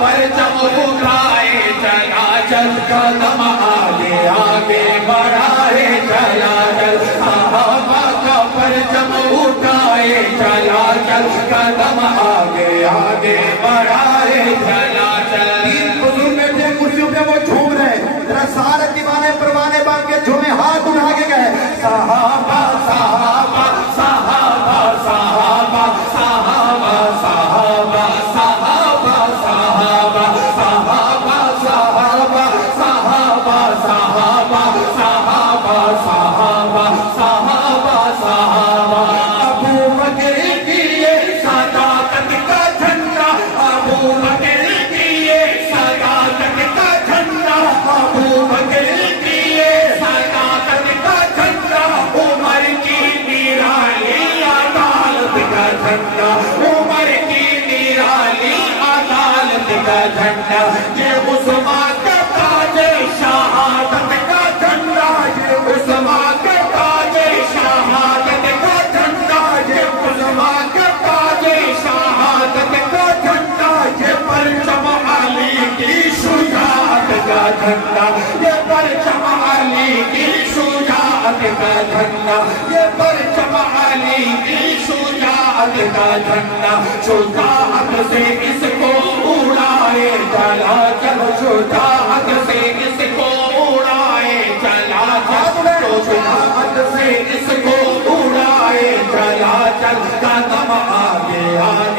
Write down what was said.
परचम उठाए चला चल, कदम आगे आगे बढ़ाए चला चल, सहाबा का परचम उठाए चला चल, कदम आगे आगे बढ़ाए चला चल। तीन बुजुर्ग बैठे कुर्सियों पे वो झूम रहे, जरा सारे दीवाने परवाने बांध के झूमे, हाथ उठा के गए सहाबा सहाबा सहाबा सहाबा सहाबा सहाबा सहाबा सहाबा सहाबा सहाबा सहाबा सहाबा सहाबा सहाबा सहाबा सहाबा। अबू बकर की ये सदाकत का झंडा, अबू बकर की ये सदाकत का झंडा, अबू बकर की ये सदाकत का झंडा, उमर की निराली अदालत का झंडा, उमर की निराली अदालत का झंडा, ये उस्मान का ताज शहादत का झंडा, ये उस्मान का ताज शहादत का झंडा, ये उस्मान का ताज शहादत का झंडा, ये परचम अली की शुजाअत का झंडा, ये परचम अली की शुजाअत का झंडा, ये परचम अली की शुजाअत का झंडा। शुजाअत से इसको उड़ाए चला चल, शुजाअत से इसको उड़ाए चला चल, शुजाअत से इसको उड़ाए चला चल, कदम आगे आगे